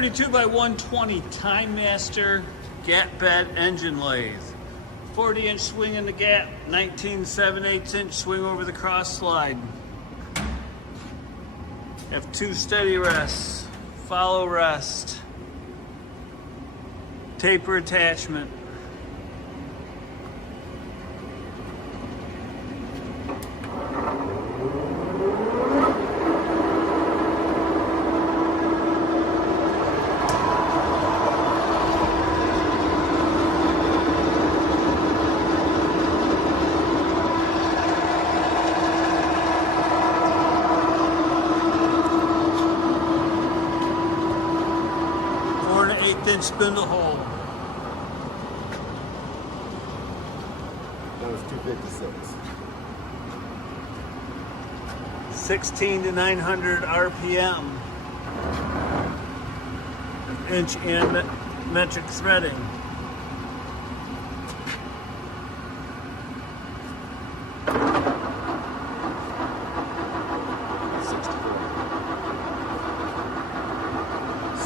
32 by 120 TIMEMASTer gap bed engine lathe. 40-inch swing in the gap, 19 7/8" swing over the cross slide. Have 2 steady rests, follow rest, taper attachment. Inch spindle hole. That was 256. 16 to 900 RPM. Inch and metric threading.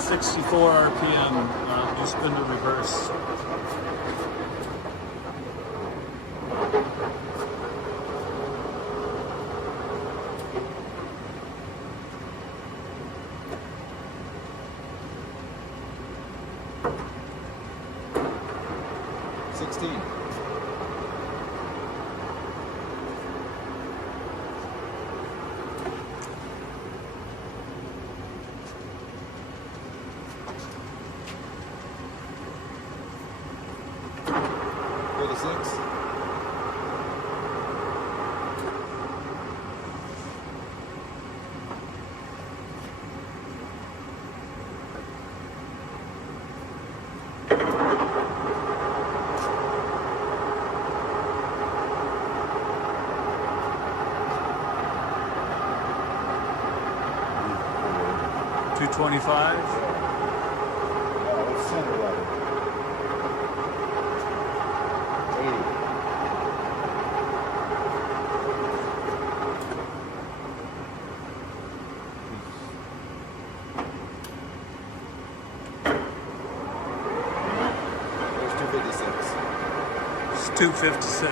.64 RPM, just spindle reverse. $225. Center level. 80. There's 256. It's 256.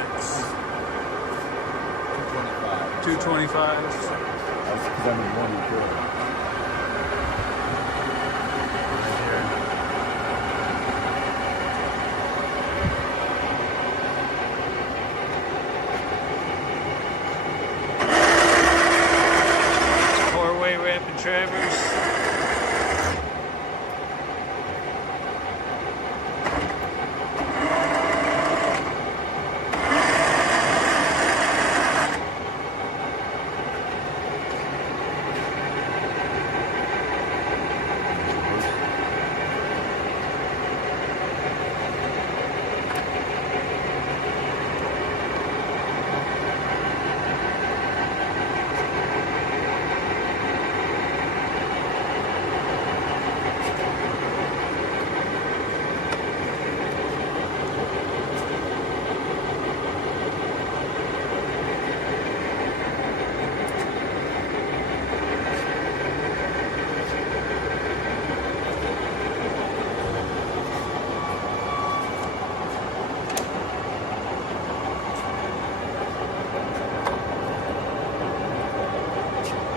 225. 225. That's because I'm in one repair. Ramp and traverse.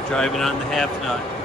Driving on the half nut.